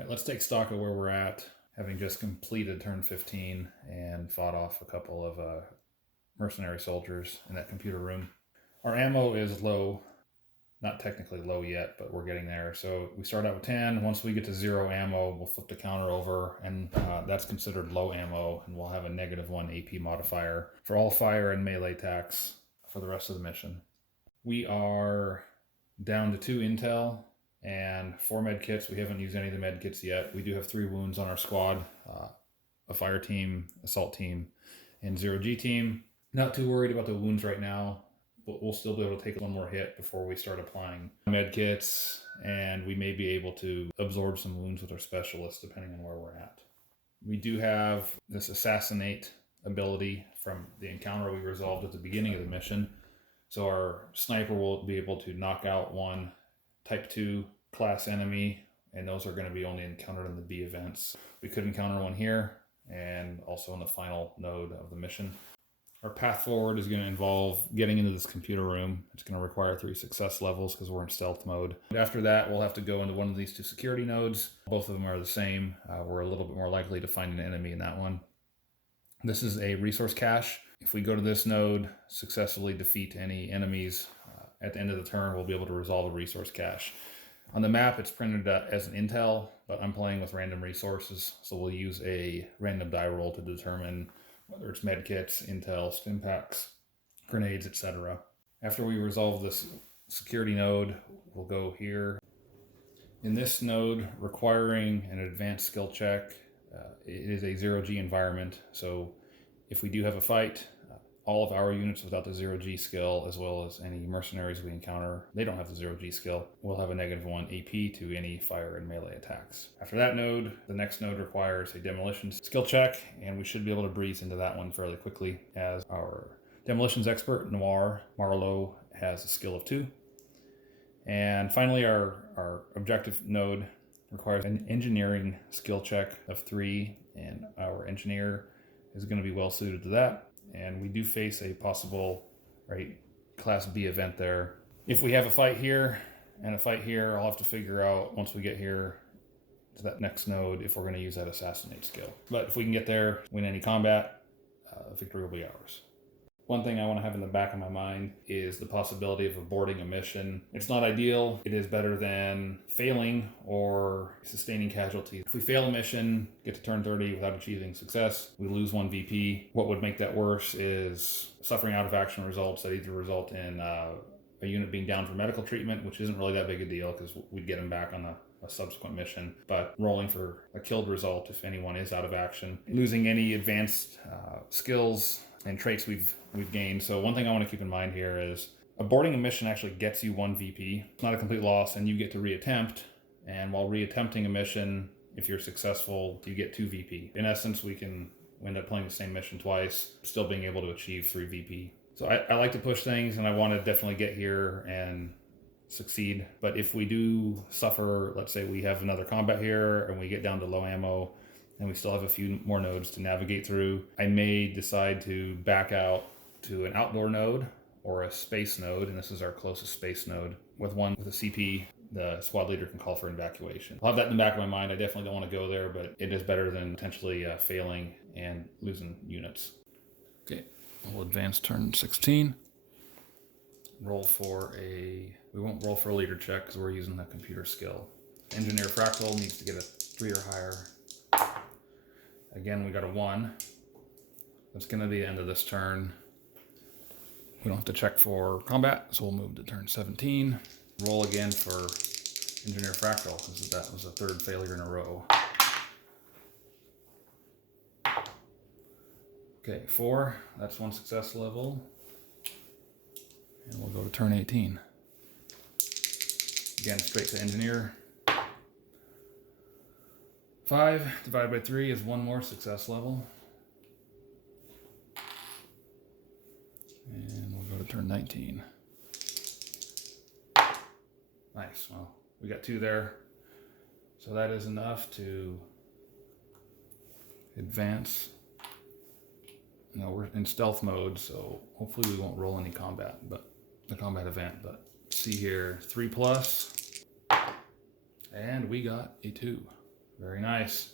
All right, let's take stock of where we're at, having just completed turn 15 and fought off a couple of mercenary soldiers in that computer room. Our ammo is low, not technically low yet, but we're getting there. So we start out with 10. Once we get to 0 ammo, we'll flip the counter over, and that's considered low ammo, and we'll have a -1 AP modifier for all fire and melee attacks for the rest of the mission. We are down to 2 intel and 4 med kits. We haven't used any of the med kits yet. We do have 3 wounds on our squad, a fire team, assault team, and 0G team. Not too worried about the wounds right now. We'll still be able to take one more hit before we start applying med kits, and we may be able to absorb some wounds with our specialists depending on where we're at. We do have this assassinate ability from the encounter we resolved at the beginning of the mission. So our sniper will be able to knock out one Type 2 class enemy, and those are going to be only encountered in the B events. We could encounter one here and also in the final node of the mission. Our path forward is going to involve getting into this computer room. It's going to require 3 success levels because we're in stealth mode. After that, we'll have to go into one of these 2 security nodes. Both of them are the same. We're a little bit more likely to find an enemy in that one. This is a resource cache. If we go to this node, successfully defeat any enemies, at the end of the turn, we'll be able to resolve a resource cache. On the map, it's printed as an intel, but I'm playing with random resources, so we'll use a random die roll to determine whether it's medkits, intel, stim packs, grenades, etc. After we resolve this security node, we'll go here. In this node, requiring an advanced skill check, it is a 0G environment, so if we do have a fight, all of our units without the 0G skill, as well as any mercenaries we encounter, they don't have the 0G skill, we'll have a -1 AP to any fire and melee attacks. After that node, the next node requires a demolitions skill check, and we should be able to breeze into that one fairly quickly, as our demolitions expert, Noir Marlowe, has a skill of 2. And finally, our objective node requires an engineering skill check of 3, and our engineer is going to be well suited to that. And we do face a possible class B event there. If we have a fight here and a fight here, I'll have to figure out once we get here to that next node if we're going to use that assassinate skill. But if we can get there, win any combat, victory will be ours. One thing I want to have in the back of my mind is the possibility of aborting a mission. It's not ideal. It is better than failing or sustaining casualties. If we fail a mission, get to turn 30 without achieving success, we lose 1 VP. What would make that worse is suffering out of action results that either result in a unit being down for medical treatment, which isn't really that big a deal because we'd get them back on a subsequent mission, but rolling for a killed result if anyone is out of action, losing any advanced skills and traits we've gained. So one thing I want to keep in mind here is aborting a mission actually gets you 1 VP. It's not a complete loss, and you get to reattempt. And while reattempting a mission, if you're successful, you get 2 VP. In essence, we end up playing the same mission twice, still being able to achieve 3 VP. So I like to push things, and I want to definitely get here and succeed. But if we do suffer, let's say we have another combat here and we get down to low ammo, and we still have a few more nodes to navigate through, I may decide to back out to an outdoor node or a space node, and this is our closest space node. With a CP, the squad leader can call for evacuation. I'll have that in the back of my mind. I definitely don't want to go there, but it is better than potentially failing and losing units. Okay, we'll advance turn 16. We won't roll for a leader check because we're using the computer skill. Engineer Fractal needs to get a 3 or higher. Again, we got a 1. That's going to be the end of this turn. We don't have to check for combat, so we'll move to turn 17. Roll again for Engineer Fractal, because that was a 3rd failure in a row. Okay, 4. That's 1 success level. And we'll go to turn 18. Again, straight to Engineer. 5 divided by 3 is 1 more success level. And we'll go to turn 19. Nice. Well, we got 2 there. So that is enough to advance. Now we're in stealth mode, so hopefully we won't roll any combat event. But see here, 3+, and we got a 2. Very nice.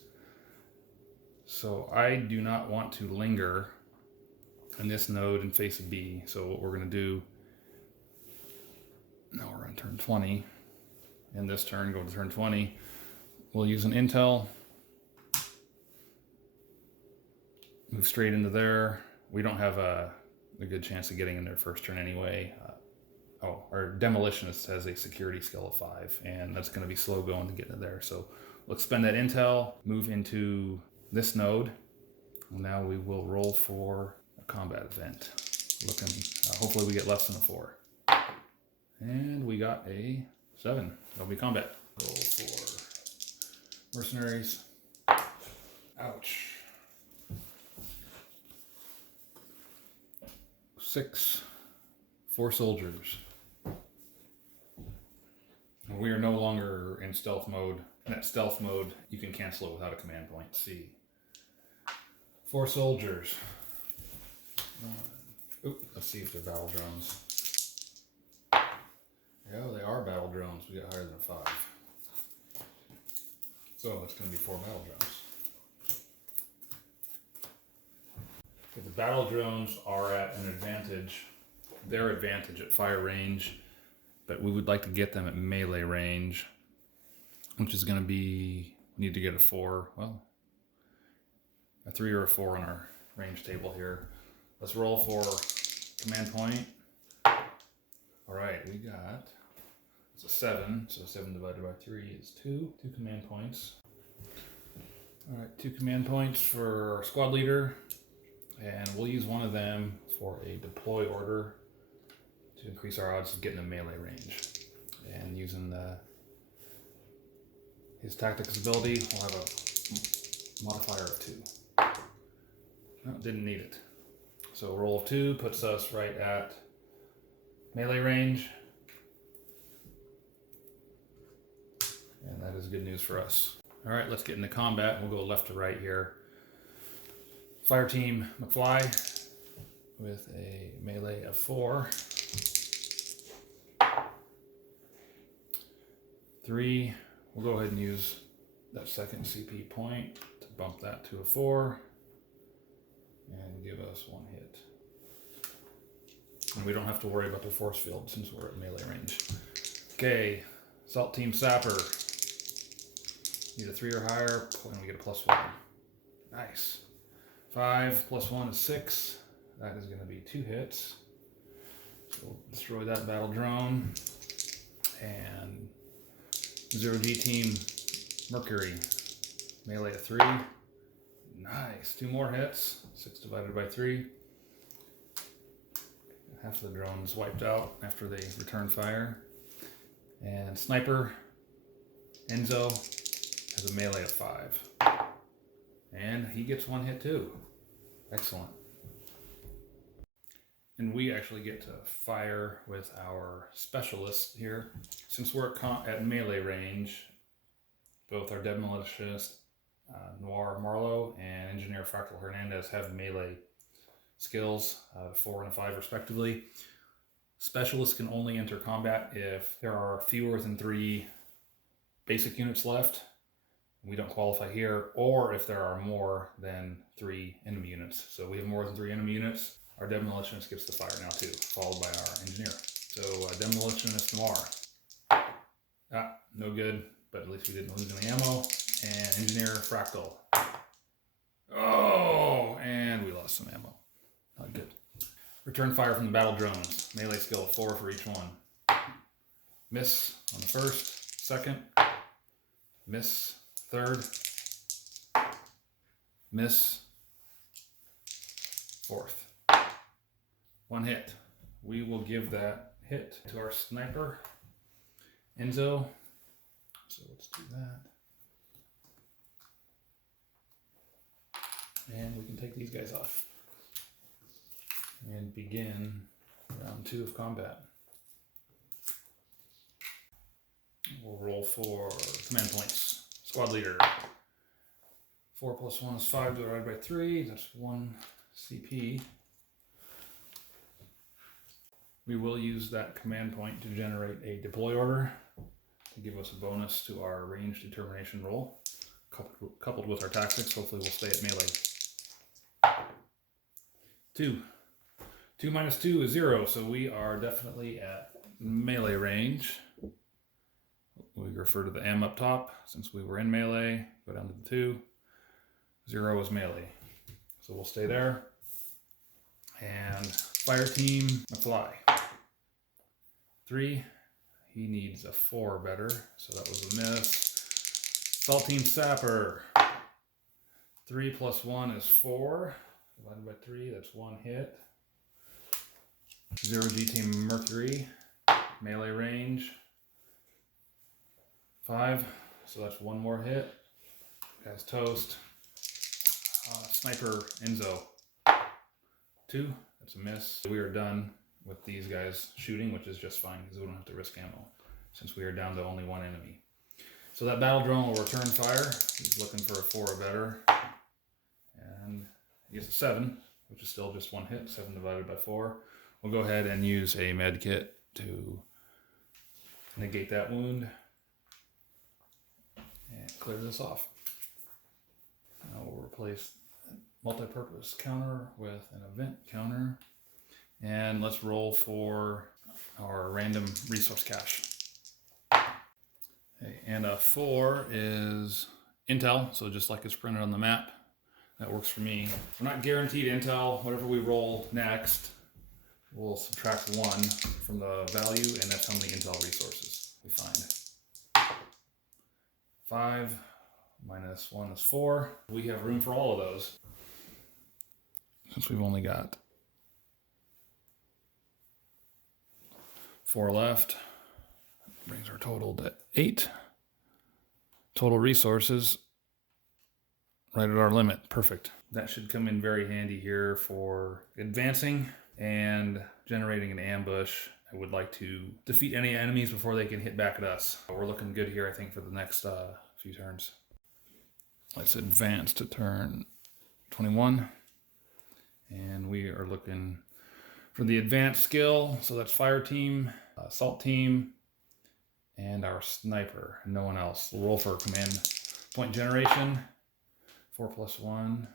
So I do not want to linger in this node and face a B. So what we're going to do, now we're on turn 20. In this turn, go to turn 20. We'll use an intel. Move straight into there. We don't have a good chance of getting in there first turn anyway. Our Demolitionist has a security skill of 5, and that's going to be slow going to get into there. So we'll expend that intel, move into this node. Now we will roll for a combat event. Looking, hopefully we get less than a 4. And we got a 7. That'll be combat. Roll for Mercenaries. Ouch. 6. 4 soldiers. We are no longer in stealth mode. In that stealth mode, you can cancel it without a command point. C. 4 soldiers. Oop, let's see if they're battle drones. Yeah, they are battle drones. We got higher than 5. So it's going to be 4 battle drones. Okay, the battle drones are at an advantage. Their advantage at fire range, but we would like to get them at melee range, which is going to be, need to get a 4. Well, a 3 or a 4 on our range table here. Let's roll for command point. All right, we got, it's a 7, so 7 divided by 3 is 2. 2 command points. All right, 2 command points for our squad leader, and we'll use one of them for a deploy order to increase our odds of getting a melee range. And using his tactics ability, we'll have a modifier of 2. No, didn't need it. So a roll of 2 puts us right at melee range. And that is good news for us. All right, let's get into combat. We'll go left to right here. Fire team McFly with a melee of 4. 3, we'll go ahead and use that second CP point to bump that to a 4 and give us 1 hit. And we don't have to worry about the force field since we're at melee range. Okay, Assault Team Sapper. Need a 3 or higher, and we get a +1. Nice. 5 + 1 is 6. That is going to be 2 hits. So we'll destroy that battle drone. And 0G Team Mercury. Melee of 3. Nice. 2 more hits. 6 divided by 3. Half of the drones wiped out after they return fire. And Sniper Enzo has a melee of 5. And he gets 1 hit too. Excellent. And we actually get to fire with our specialist here. Since we're at melee range, both our Demolitionist, Noir Marlowe, and Engineer Fractal Hernandez have melee skills, 4 and a 5 respectively. Specialists can only enter combat if there are fewer than 3 basic units left. We don't qualify here, or if there are more than 3 enemy units. So we have more than 3 enemy units. Our Demolitionist gets the fire now too, followed by our Engineer. So Demolitionist Noir. No good, but at least we didn't lose any ammo. And Engineer Fractal. Oh, and we lost some ammo. Not good. Return fire from the battle drones. Melee skill of 4 for each one. Miss on the first, second. Miss third. Miss fourth. 1 hit. We will give that hit to our sniper, Enzo. So let's do that. And we can take these guys off and begin round 2 of combat. We'll roll for command points. Squad leader. 4 + 1 is 5 divided by 3. That's 1 CP. We will use that command point to generate a deploy order to give us a bonus to our range determination roll. coupled with our tactics. Hopefully we'll stay at melee. 2. 2 minus 2 is 0, so we are definitely at melee range. We refer to the M up top since we were in melee. Go down to the 2. 0 is melee. So we'll stay there. And fire team McFly. 3. He needs a 4 better, so that was a miss. Assault team Sapper. 3 plus 1 is 4. Divided by 3, that's 1 hit. 0G team Mercury. Melee range. 5, so that's 1 more hit. Guy's toast. Sniper Enzo. 2, that's a miss. We are done with these guys shooting, which is just fine because we don't have to risk ammo since we are down to only 1 enemy. So that battle drone will return fire. He's looking for a 4 or better. And he gets a 7, which is still just 1 hit. 7 divided by 4. We'll go ahead and use a med kit to negate that wound and clear this off. Now we'll replace multi-purpose counter with an event counter. And let's roll for our random resource cache. Okay, and a 4 is intel, so just like it's printed on the map. That works for me. We're not guaranteed intel. Whatever we roll next, we'll subtract 1 from the value, and that's how many intel resources we find. 5 minus 1 is 4. We have room for all of those, since we've only got 4 left. Brings our total to 8. Total resources right at our limit. Perfect. That should come in very handy here for advancing and generating an ambush. I would like to defeat any enemies before they can hit back at us. We're looking good here, I think, for the next few turns. Let's advance to turn 21. And we are looking for the advanced skill. So that's fire team, assault team, and our sniper. No one else. We'll roll for command point generation. 4 plus 1.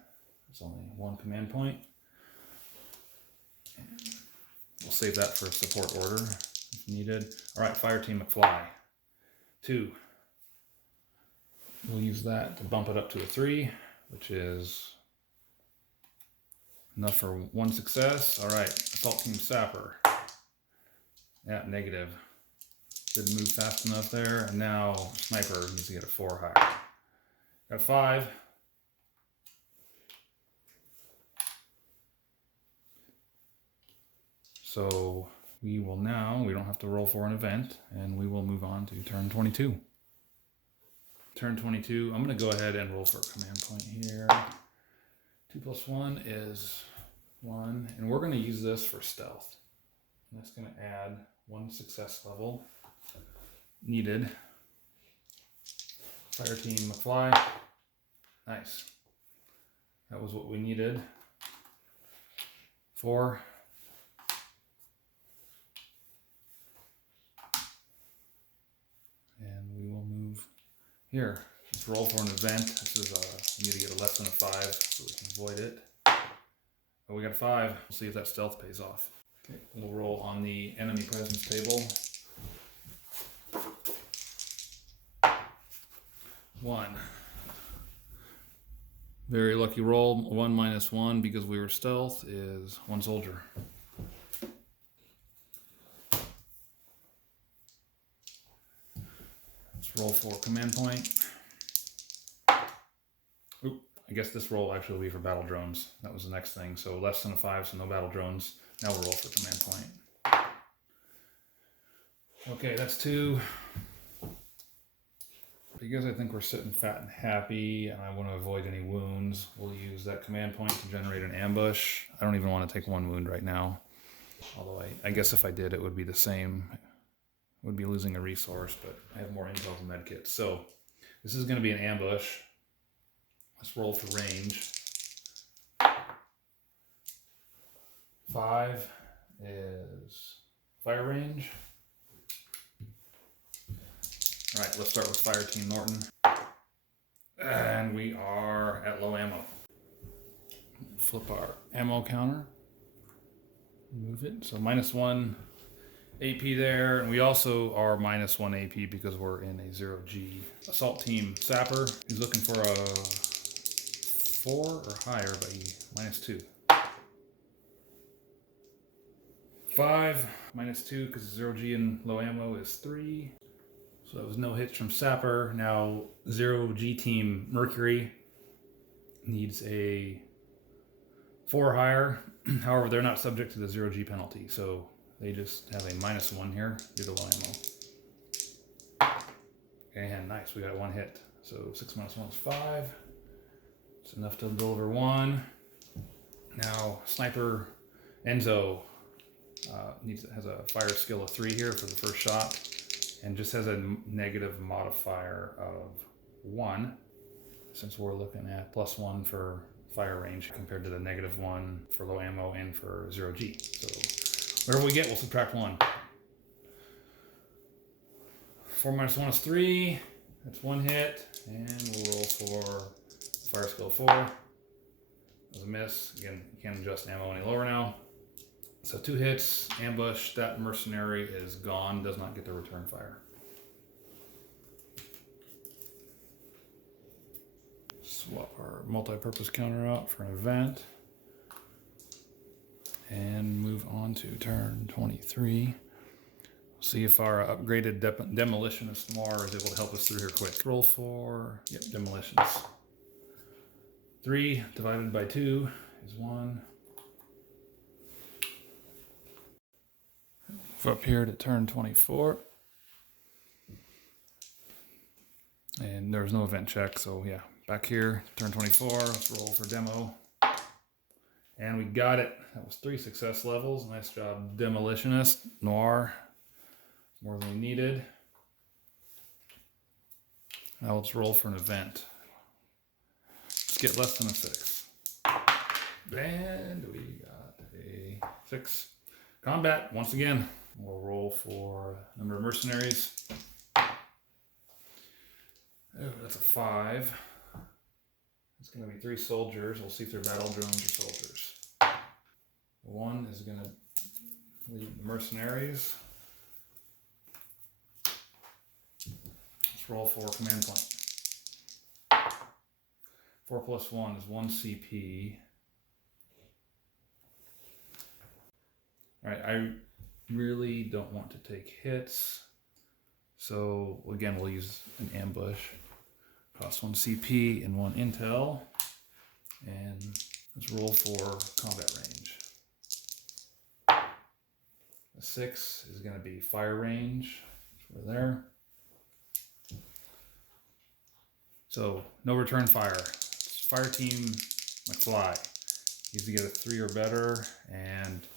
It's only 1 command point. And we'll save that for support order if needed. All right, fire team McFly. 2. We'll use that to bump it up to a 3, which is enough for 1 success. All right, assault team Sapper. Yeah, negative. Didn't move fast enough there. And now sniper needs to get a 4 higher. Got a 5. So we will now, we don't have to roll for an event, and we will move on to turn 22. Turn 22, I'm going to go ahead and roll for a command point here. 2 plus 1 is 1, and we're going to use this for stealth. And that's going to add 1 success level needed. Fire team McFly. Nice. That was what we needed. 4. And we will move here. Let's roll for an event. This is we need to get a less than a 5 so we can avoid it. Oh, we got a 5. We'll see if that stealth pays off. Okay, we'll roll on the enemy presence table. 1. Very lucky roll. 1 minus 1 because we were stealth is 1 soldier. Let's roll for command point. Oop, I guess this roll actually will be for battle drones. That was the next thing. So less than a 5, so no battle drones. Now we'll roll for command point. Okay, that's 2. Because I think we're sitting fat and happy and I want to avoid any wounds, we'll use that command point to generate an ambush. I don't even want to take 1 wound right now. Although I guess if I did, it would be the same. I would be losing a resource, but I have more intel than medkits. So this is going to be an ambush. Let's roll for range. 5 is fire range. All right, let's start with fire team Norton. And we are at low ammo. Flip our ammo counter. Move it. So -1 AP there. And we also are -1 AP because we're in a 0G. Assault team Sapper. He's looking for a 4 or higher, but he -2. 5, -2 because 0G and low ammo is 3. So that was no hits from Sapper. Now 0G team Mercury needs a 4 or higher. However, they're not subject to the 0G penalty, so they just have a -1 here due to low ammo. And nice, we got 1 hit. So 6 - 1 is 5. It's enough to deliver 1. Now Sniper Enzo has a fire skill of 3 here for the first shot, and just has a negative modifier of 1, since we're looking at +1 for fire range compared to the -1 for low ammo and for 0G. So whatever we get, we'll subtract 1. 4 - 1 is 3. That's 1 hit, and we'll roll for fire skill 4. That was a miss. Again, you can't adjust ammo any lower now. So 2 hits, ambush. That mercenary is gone, does not get the return fire. Swap our multi-purpose counter out for an event. And move on to turn 23. See if our upgraded Demolitionist Noir is able to help us through here quick. Roll for, Demolitionist. 3 divided by 2 is 1. Move up here to turn 24. And there's no event check, so yeah. Back here, turn 24, let's roll for demo. And we got it. That was 3 success levels. Nice job, Demolitionist. Noir, more than we needed. Now let's roll for an event. Let's get less than a 6. And we got a 6. Combat, once again. We'll roll for number of mercenaries. Oh, that's a 5. It's going to be 3 soldiers. We'll see if they're battle drones or soldiers. 1 is going to lead the mercenaries. Let's roll for command point. 4 + 1 is 1 CP. Alright, I really don't want to take hits. So again, we'll use an ambush. Cost 1 CP and 1 intel. And let's roll for combat range. A 6 is going to be fire range. We're there. So no return fire. It's fire team McFly. Needs to get a 3 or better, and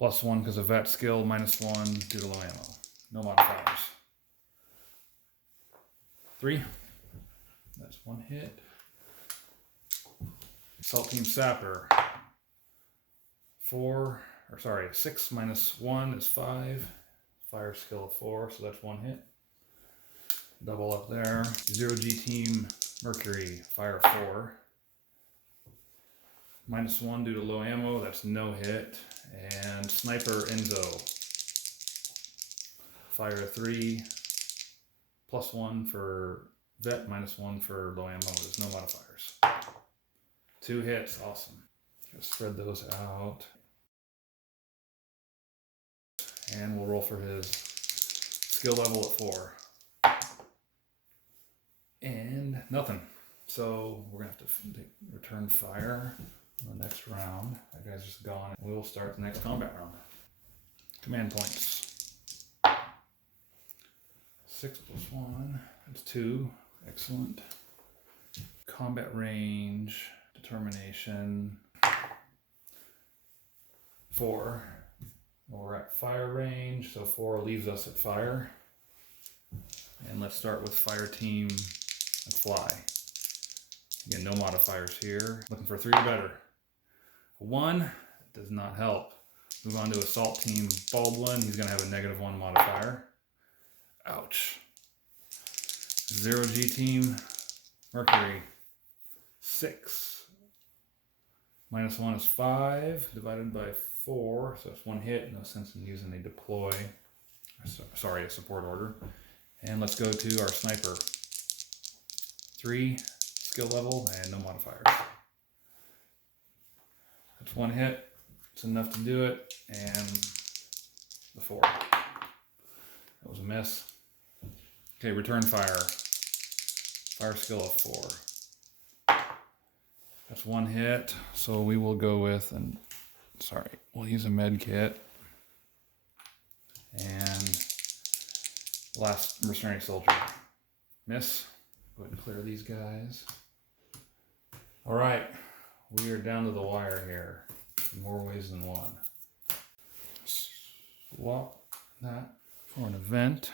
+1 because of vet skill, -1 due to low ammo. No modifiers. 3. That's 1 hit. Assault team Sapper. 6 - 1 is 5. Fire skill of 4, so that's 1 hit. Double up there. 0G team Mercury. Fire 4. -1 due to low ammo, that's no hit. And Sniper Enzo. Fire 3. +1 for vet, -1 for low ammo. There's no modifiers. 2 hits, awesome. Just spread those out. And we'll roll for his skill level at 4. And nothing. So we're gonna have to return fire on the next round. That guy's just gone. We'll start the next combat round. Command points. 6 + 1, that's 2, excellent. Combat range, determination, 4. Well, we're at fire range, so 4 leaves us at fire. And let's start with fire team McFly. Again, no modifiers here. Looking for 3 or better. 1 does not help. Move on to assault team Baldwin. He's going to have a -1 modifier. Ouch. 0G team, Mercury, 6. -1 is 5, divided by 4, so it's 1 hit, no sense in using a deploy, sorry, a support order. And let's go to our sniper. 3 skill level and no modifiers. That's 1 hit, it's enough to do it, and the 4. That was a miss. Okay, return fire. Fire skill of 4. That's 1 hit, so we will go with, we'll use a med kit. And last mercenary soldier. Miss. Go ahead and clear these guys. All right, we are down to the wire here. In more ways than one. Swap that for an event.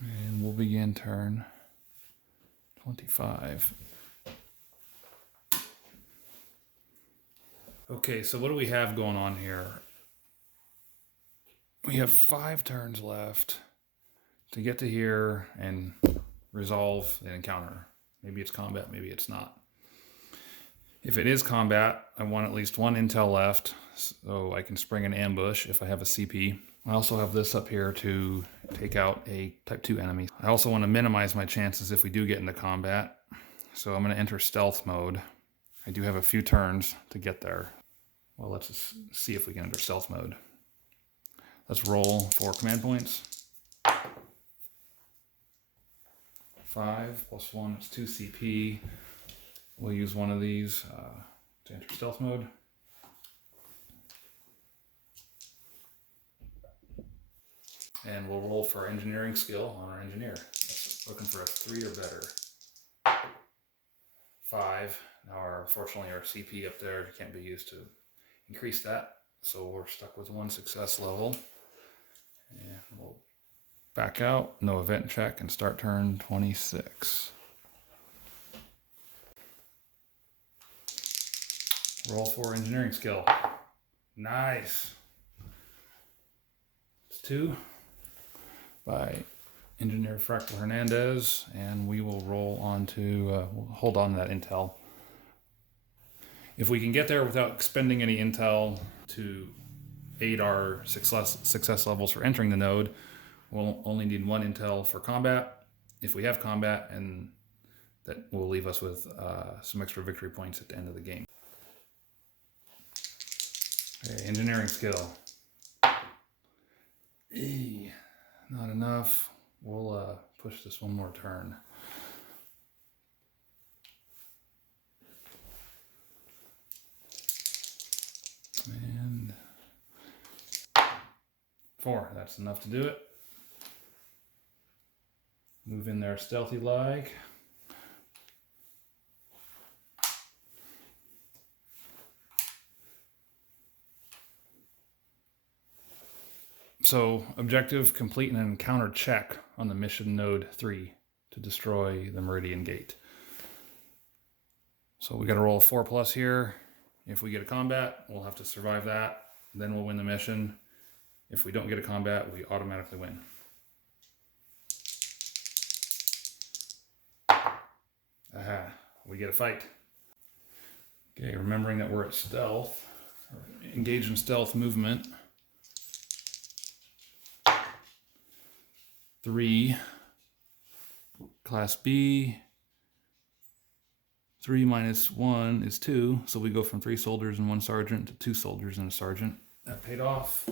And we'll begin turn 25. Okay, so what do we have going on here? We have 5 turns left to get to here and resolve the encounter. Maybe it's combat, maybe it's not. If it is combat, I want at least 1 intel left so I can spring an ambush if I have a CP. I also have this up here to take out a type 2 enemy. I also want to minimize my chances if we do get into combat. So I'm going to enter stealth mode. I do have a few turns to get there. Well, let's just see if we can enter stealth mode. Let's roll 4 command points. 5 + 1 is 2 CP. We'll use one of these to enter stealth mode. And we'll roll for our engineering skill on our engineer. That's looking for a 3 or better. 5. Now, unfortunately, our CP up there can't be used to increase that. So we're stuck with 1 success level. And we'll back out, no event check, and start turn 26. Roll for engineering skill. Nice. It's 2 by Engineer Fractal Hernandez, and we will roll on to, we'll hold on to that intel. If we can get there without expending any intel to aid our success levels for entering the node, we'll only need 1 intel for combat. If we have combat, and that will leave us with some extra victory points at the end of the game. Okay, engineering skill. Not enough. We'll push this 1 more turn. And 4, that's enough to do it. Move in there stealthy like. So, objective, complete an encounter check on the mission node 3 to destroy the Meridian Gate. So we got to roll a 4+ here. If we get a combat, we'll have to survive that. Then we'll win the mission. If we don't get a combat, we automatically win. Aha, we get a fight. Okay, remembering that we're at stealth, engage in stealth movement. 3, Class B. 3 - 1 is 2, so we go from 3 soldiers and 1 sergeant to 2 soldiers and a sergeant. That paid off.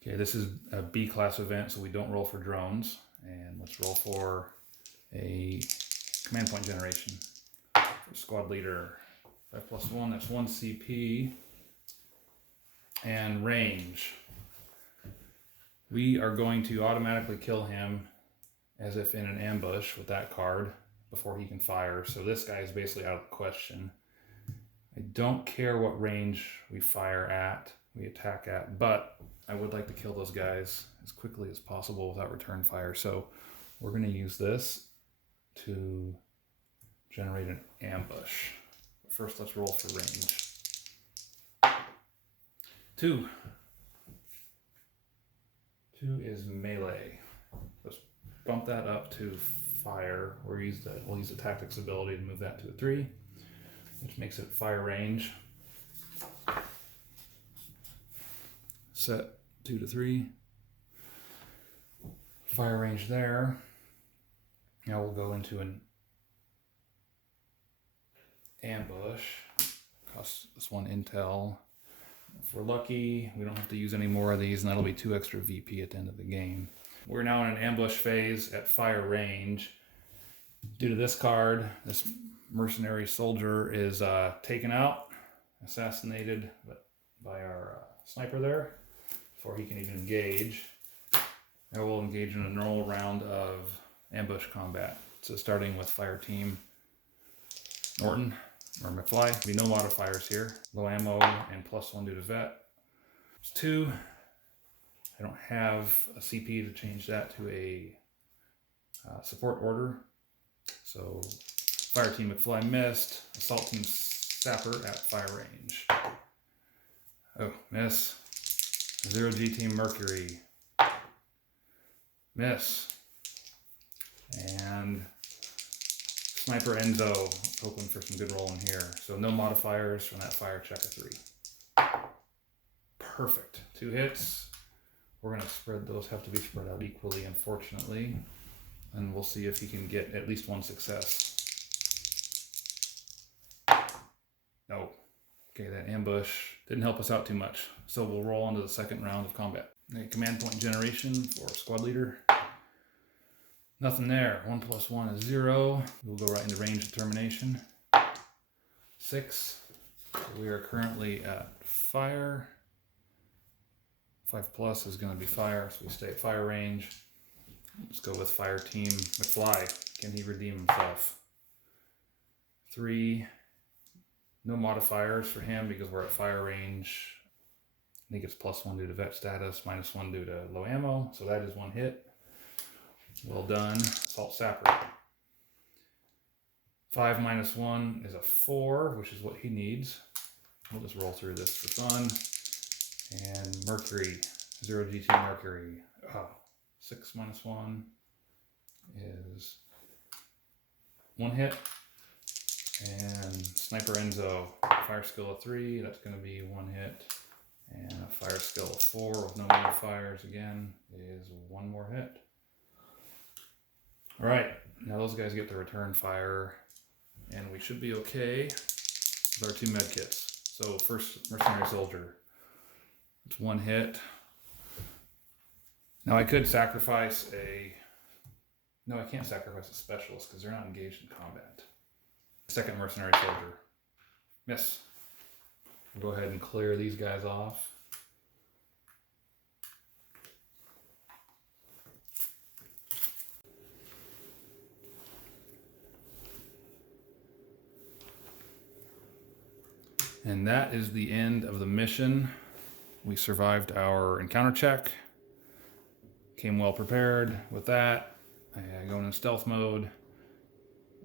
Okay, this is a B class event, so we don't roll for drones. And let's roll for a command point generation. For squad leader, 5 + 1, that's 1 CP. And range. We are going to automatically kill him as if in an ambush with that card before he can fire. So this guy is basically out of the question. I don't care what range we fire at, we attack at, but I would like to kill those guys as quickly as possible without return fire. So we're going to use this to generate an ambush. But first, let's roll for range. 2. 2 is melee. Let's bump that up to fire. We'll use the tactics ability to move that to a 3, which makes it fire range. Set 2 to 3. Fire range there. Now we'll go into an ambush. Costs this 1 intel. If we're lucky, we don't have to use any more of these, and that'll be 2 extra VP at the end of the game. We're now in an ambush phase at fire range. Due to this card, this mercenary soldier is taken out, assassinated by our sniper there, before he can even engage. Now we'll engage in a normal round of ambush combat. So starting with fire team Norton, or McFly. There'll be no modifiers here. Low ammo and +1 due to vet. It's 2. I don't have a CP to change that to a support order. So fire team McFly missed. Assault team Sapper at fire range. Oh, miss. 0G team Mercury. Miss. And sniper Enzo, hoping for some good rolling here. So no modifiers from that fire check of 3. Perfect. 2 hits. We're going to spread those, have to be spread out equally, unfortunately. And we'll see if he can get at least 1 success. No. Okay, that ambush didn't help us out too much. So we'll roll on to the second round of combat. Okay, command point generation for squad leader. Nothing there. 1 + 1 is 0. We'll go right into range determination. 6. We are currently at fire. 5+ is going to be fire, so we stay at fire range. Let's go with fire team McFly. Can he redeem himself? 3. No modifiers for him because we're at fire range. I think it's +1 due to vet status, -1 due to low ammo. So that is 1 hit. Well done. Assault Sapper. 5 - 1 is a 4, which is what he needs. We'll just roll through this for fun. And Mercury. 0GT Mercury. Oh, 6 - 1 is 1 hit. And Sniper Enzo. Fire skill of 3. That's going to be 1 hit. And a fire skill of 4 with no modifiers again is 1 more hit. Alright, now those guys get to return fire, and we should be okay with our 2 medkits. So first mercenary soldier, it's 1 hit. Now I could sacrifice no, I can't sacrifice a specialist because they're not engaged in combat. Second mercenary soldier, miss. We'll go ahead and clear these guys off. And that is the end of the mission. We survived our encounter check. Came well prepared with that. Going in stealth mode.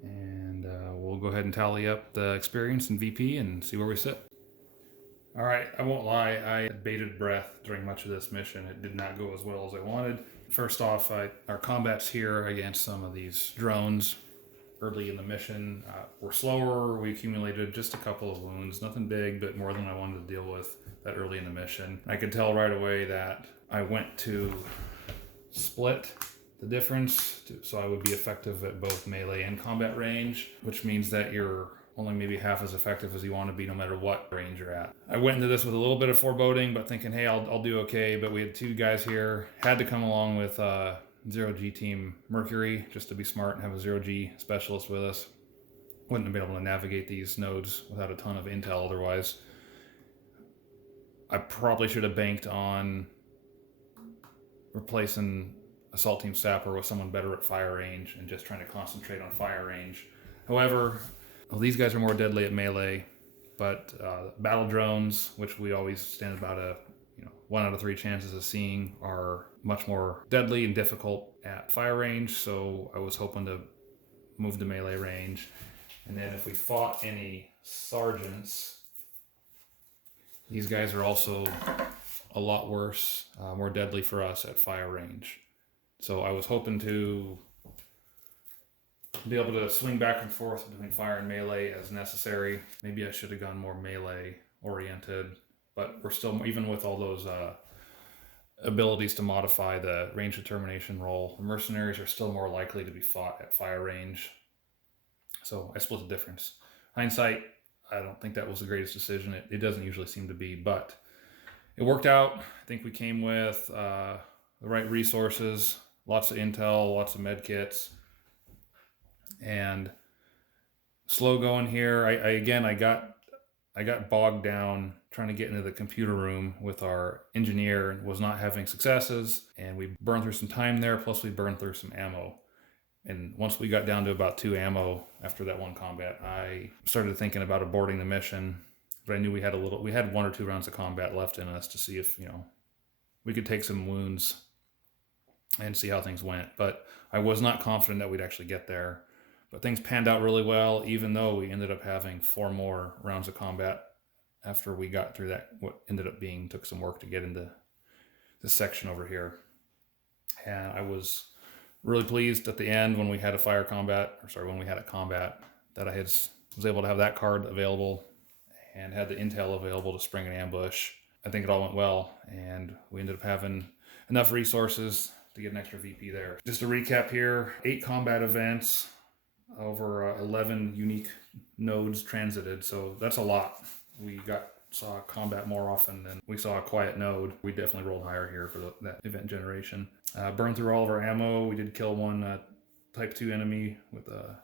And we'll go ahead and tally up the experience in VP and see where we sit. Alright, I won't lie, I had bated breath during much of this mission. It did not go as well as I wanted. First off, our combats here against some of these drones early in the mission were slower. We accumulated just a couple of wounds, nothing big, but more than I wanted to deal with that early in the mission. I could tell right away that I went to split the difference so I would be effective at both melee and combat range, which means that you're only maybe half as effective as you want to be no matter what range you're at. I went into this with a little bit of foreboding, but thinking, hey, I'll do okay. But we had 2 guys here, had to come along with 0G team Mercury just to be smart and have a 0G specialist with us. Wouldn't have been able to navigate these nodes without a ton of intel otherwise. I probably should have banked on replacing Assault Team Sapper with someone better at fire range and just trying to concentrate on fire range. However, these guys are more deadly at melee, but battle drones, which we always stand about a 1 out of 3 chances of seeing, are much more deadly and difficult at fire range, so I was hoping to move to melee range. And then if we fought any sergeants, These guys are also a lot worse, more deadly for us at fire range. So I was hoping to be able to swing back and forth between fire and melee as necessary. Maybe I should have gone more melee oriented, but we're still, even with all those abilities to modify the range determination roll, the mercenaries are still more likely to be fought at fire range. So I split the difference. Hindsight, I don't think that was the greatest decision. It doesn't usually seem to be, but it worked out. I think we came with the right resources, lots of intel, lots of med kits, and slow going here. I got bogged down trying to get into the computer room with our engineer and was not having successes, and we burned through some time there, plus we burned through some ammo. And once we got down to about 2 ammo after that one combat, I started thinking about aborting the mission. But I knew we had 1 or 2 rounds of combat left in us to see if, we could take some wounds and see how things went. But I was not confident that we'd actually get there. But things panned out really well, even though we ended up having 4 more rounds of combat after we got through that, what ended up took some work to get into this section over here. And I was really pleased at the end when we had a combat, that I was able to have that card available and had the intel available to spring an ambush. I think it all went well, and we ended up having enough resources to get an extra VP there. Just to recap here, 8 combat events, over 11 unique nodes transited, so that's a lot. We saw combat more often than we saw a quiet node. We definitely rolled higher here for that event generation. Burned through all of our ammo. We did kill one type 2 enemy with a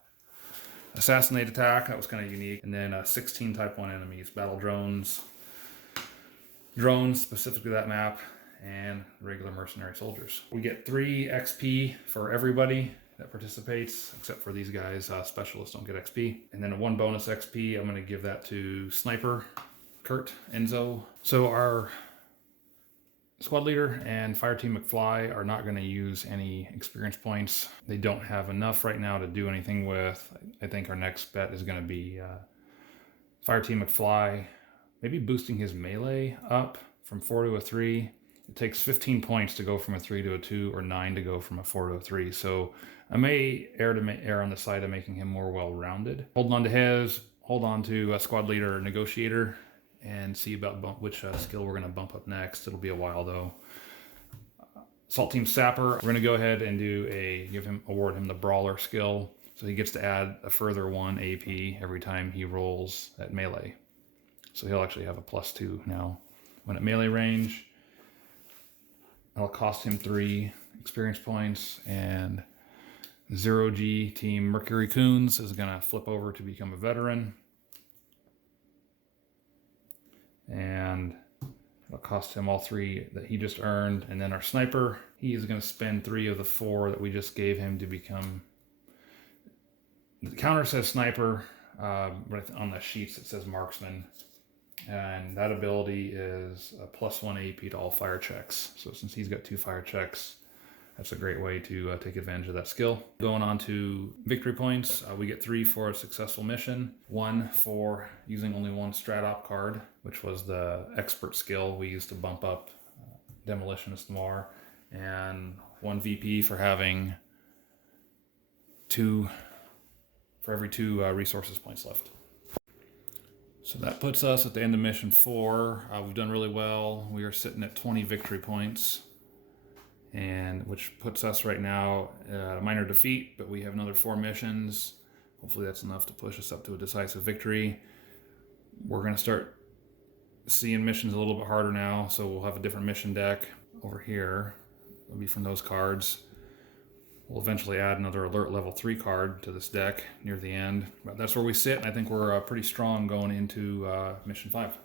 assassinate attack. That was kind of unique. And then 16 type 1 enemies, battle drones specifically that map, and regular mercenary soldiers. We get 3 XP for everybody that participates, except for these guys. Specialists don't get XP. And then 1 bonus XP, I'm going to give that to Sniper, Kurt, Enzo. So our squad leader and fire team McFly are not going to use any experience points. They don't have enough right now to do anything with. I think our next bet is going to be fire team McFly, maybe boosting his melee up from 4 to a 3. It takes 15 points to go from a 3 to a 2, or 9 to go from a 4 to a 3. So I may err on the side of making him more well-rounded. Hold on to squad leader Negotiator, and see about which skill we're going to bump up next. It'll be a while though. Assault Team Sapper, we're going to go ahead and award him the Brawler skill, so he gets to add a further 1 AP every time he rolls at melee. So he'll actually have a +2 now when at melee range. That'll cost him 3 experience points, and 0G Team Mercury Coons is going to flip over to become a veteran. And it'll cost him all 3 that he just earned. And then our sniper, he is going to spend 3 of the 4 that we just gave him to become. The counter says sniper, but on the sheets it says marksman. And that ability is a +1 AP to all fire checks. So since he's got 2 fire checks, that's a great way to take advantage of that skill. Going on to victory points, we get 3 for a successful mission, 1 for using only 1 strat op card, which was the expert skill we used to bump up Demolitionist Noir, and 1 VP for having 2 for every 2 resources points left. So that puts us at the end of mission 4. We've done really well. We are sitting at 20 victory points, and which puts us right now at a minor defeat, but we have another 4 missions. Hopefully that's enough to push us up to a decisive victory. We're going to start seeing missions a little bit harder now, so we'll have a different mission deck over here. It'll be from those cards. We'll eventually add another alert level 3 card to this deck near the end, but that's where we sit, and I think we're pretty strong going into mission 5.